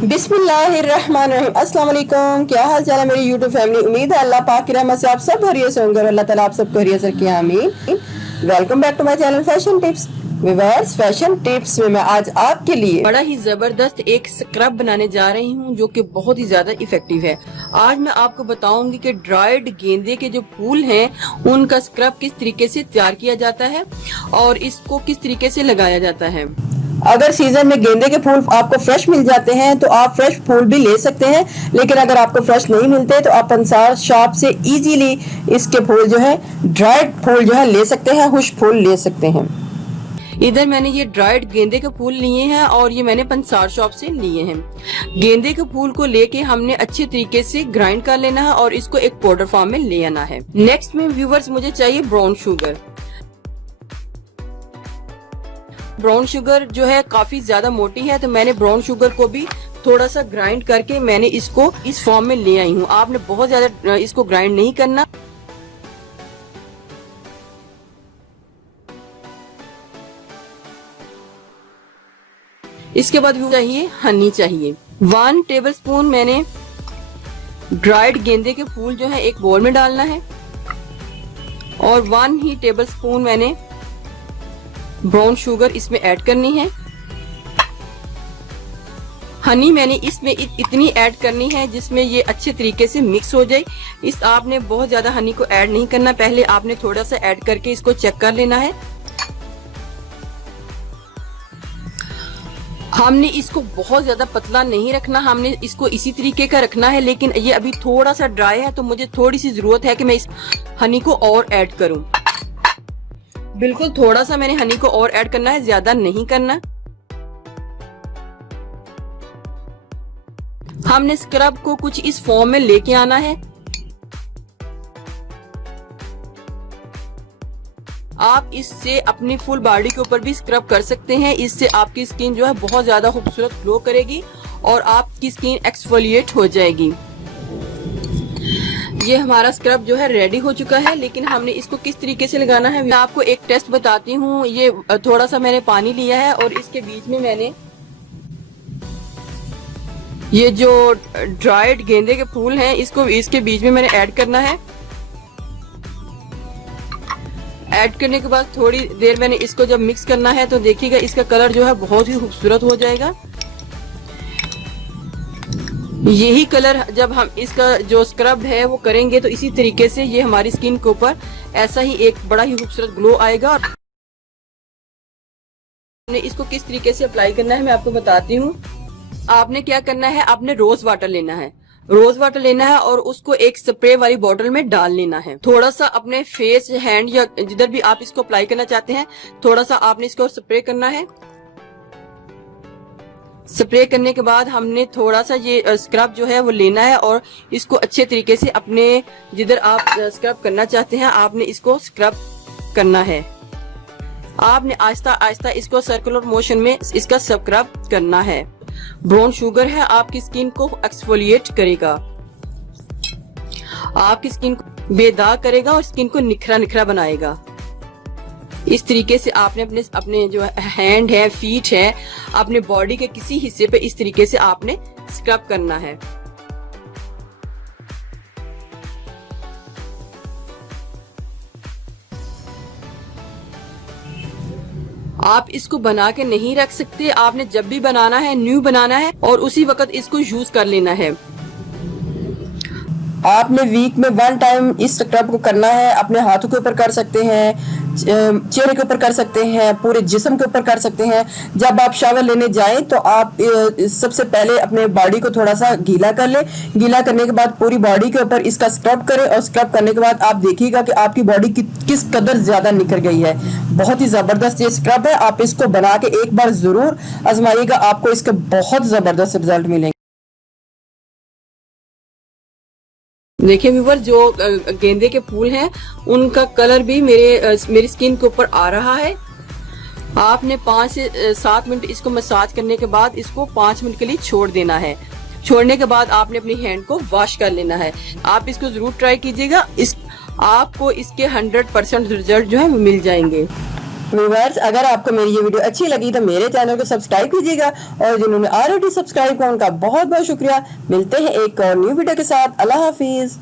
बिस्मिल्लाहिर्रहमानिर्रहीम। अस्सलाम वालेकुम। क्या हाल चाल है मेरी यूट्यूब फैमिली। उम्मीद है अल्लाह पाक की रहमत से आप सब खैरियत से होंगे और अल्लाह ताला आप सबको खैरियत से रखे, आमीन। Welcome back to my channel fashion tips. Viewers, fashion tips में मैं आज आपके लिए बड़ा ही जबरदस्त एक स्क्रब बनाने जा रही हूँ जो कि बहुत ही ज्यादा इफेक्टिव है। आज मैं आपको बताऊंगी कि ड्राइड गेंदे के जो फूल हैं उनका स्क्रब किस तरीके से तैयार किया जाता है और इसको किस तरीके से लगाया जाता है। अगर सीजन में गेंदे के फूल आपको फ्रेश मिल जाते हैं तो आप फ्रेश फूल भी ले सकते हैं, लेकिन अगर आपको फ्रेश नहीं मिलते तो आप पंसार शॉप से इजीली इसके फूल जो है, ड्राइड फूल जो है ले सकते हैं, खुश फूल ले सकते हैं। इधर मैंने ये ड्राइड गेंदे के फूल लिए हैं और ये मैंने पंसार शॉप से लिए हैं। गेंदे के फूल को लेके हमने अच्छे तरीके से ग्राइंड कर लेना है और इसको एक पाउडर फॉर्म में ले आना है। नेक्स्ट में व्यूवर्स मुझे चाहिए ब्राउन शुगर। ब्राउन शुगर जो है काफी ज्यादा मोटी है तो मैंने ब्राउन शुगर को भी थोड़ा सा ग्राइंड करके मैंने इसको इस फॉर्म में ले आई हूँ। आपने बहुत ज्यादा इसको ग्राइंड नहीं करना। इसके बाद चाहिए हनी चाहिए। 1 टेबलस्पून मैंने ड्राइड गेंदे के फूल जो है एक बोल में डालना है और 1 ही टेबलस्पून मैंने ब्राउन शुगर इसमें ऐड करनी है। हनी मैंने इसमें इतनी ऐड करनी है जिसमें ये अच्छे तरीके से मिक्स हो जाए। इस आपने बहुत ज्यादा हनी को ऐड नहीं करना, पहले आपने थोड़ा सा ऐड करके इसको चेक कर लेना है। हमने इसको बहुत ज्यादा पतला नहीं रखना, हमने इसको इसी तरीके का रखना है, लेकिन ये अभी थोड़ा सा ड्राई है तो मुझे थोड़ी सी जरूरत है कि मैं इस हनी को और ऐड करूं। बिल्कुल थोड़ा सा मैंने हनी को और ऐड करना है, ज्यादा नहीं करना। हमने स्क्रब को कुछ इस फॉर्म में लेके आना है। आप इससे अपनी फुल बॉडी के ऊपर भी स्क्रब कर सकते हैं। इससे आपकी स्किन जो है बहुत ज्यादा खूबसूरत ग्लो करेगी और आपकी स्किन एक्सफोलिएट हो जाएगी। ये हमारा स्क्रब जो है रेडी हो चुका है, लेकिन हमने इसको किस तरीके से लगाना है मैं आपको एक टेस्ट बताती हूँ। ये थोड़ा सा मैंने पानी लिया है और इसके बीच में मैंने ये जो ड्राइड गेंदे के फूल हैं इसको इसके बीच में मैंने ऐड करना है। ऐड करने के बाद थोड़ी देर मैंने इसको जब मिक्स करना है तो देखिएगा इसका कलर जो है बहुत ही खूबसूरत हो जाएगा। यही कलर जब हम इसका जो स्क्रब है वो करेंगे तो इसी तरीके से ये हमारी स्किन के ऊपर ऐसा ही एक बड़ा ही खूबसूरत ग्लो आएगा। और इसको किस तरीके से अप्लाई करना है मैं आपको बताती हूँ। आपने क्या करना है, आपने रोज वाटर लेना है। रोज वाटर लेना है और उसको एक स्प्रे वाली बोतल में डाल लेना है। थोड़ा सा अपने फेस, हैंड या जिधर भी आप इसको अप्लाई करना चाहते हैं थोड़ा सा आपने इसको स्प्रे करना है। स्प्रे करने के बाद हमने थोड़ा सा ये स्क्रब जो है वो लेना है और इसको अच्छे तरीके से अपने जिधर आप स्क्रब करना चाहते हैं आपने इसको स्क्रब करना है। आपने आहिस्ता आहिस्ता इसको सर्कुलर मोशन में इसका स्क्रब करना है। ब्राउन शुगर है आपकी स्किन को एक्सफोलिएट करेगा, आपकी स्किन को बेदाग करेगा और स्किन को निखरा निखरा बनाएगा। इस तरीके से आपने अपने जो हैंड है, फीट है, अपने बॉडी के किसी हिस्से पे इस तरीके से आपने स्क्रब करना है। आप इसको बना के नहीं रख सकते, आपने जब भी बनाना है न्यू बनाना है और उसी वक्त इसको यूज कर लेना है। आपने वीक में 1 टाइम इस स्क्रब को करना है। अपने हाथों के ऊपर कर सकते हैं, चेहरे के ऊपर कर सकते हैं, पूरे जिस्म के ऊपर कर सकते हैं। जब आप शावर लेने जाएं तो आप सबसे पहले अपने बॉडी को थोड़ा सा गीला कर लें। गीला करने के बाद पूरी बॉडी के ऊपर इसका स्क्रब करें और स्क्रब करने के बाद आप देखिएगा कि आपकी बॉडी किस कदर ज्यादा निखर गई है। बहुत ही जबरदस्त ये स्क्रब है। आप इसको बना के एक बार जरूर आजमाइएगा, आपको इसके बहुत जबरदस्त रिजल्ट मिलेंगे। देखिए व्यूवर, जो गेंदे के फूल हैं उनका कलर भी मेरी स्किन के ऊपर आ रहा है। आपने 5 से 7 मिनट इसको मसाज करने के बाद इसको 5 मिनट के लिए छोड़ देना है। छोड़ने के बाद आपने अपनी हैंड को वॉश कर लेना है। आप इसको जरूर ट्राई कीजिएगा, आपको इसके 100% रिजल्ट जो है मिल जाएंगे। व्यूअर्स, अगर आपको मेरी ये वीडियो अच्छी लगी तो मेरे चैनल को सब्सक्राइब कीजिएगा, और जिन्होंने ऑलरेडी सब्सक्राइब किया उनका बहुत बहुत शुक्रिया। मिलते हैं एक और न्यू वीडियो के साथ। अल्लाह हाफिज।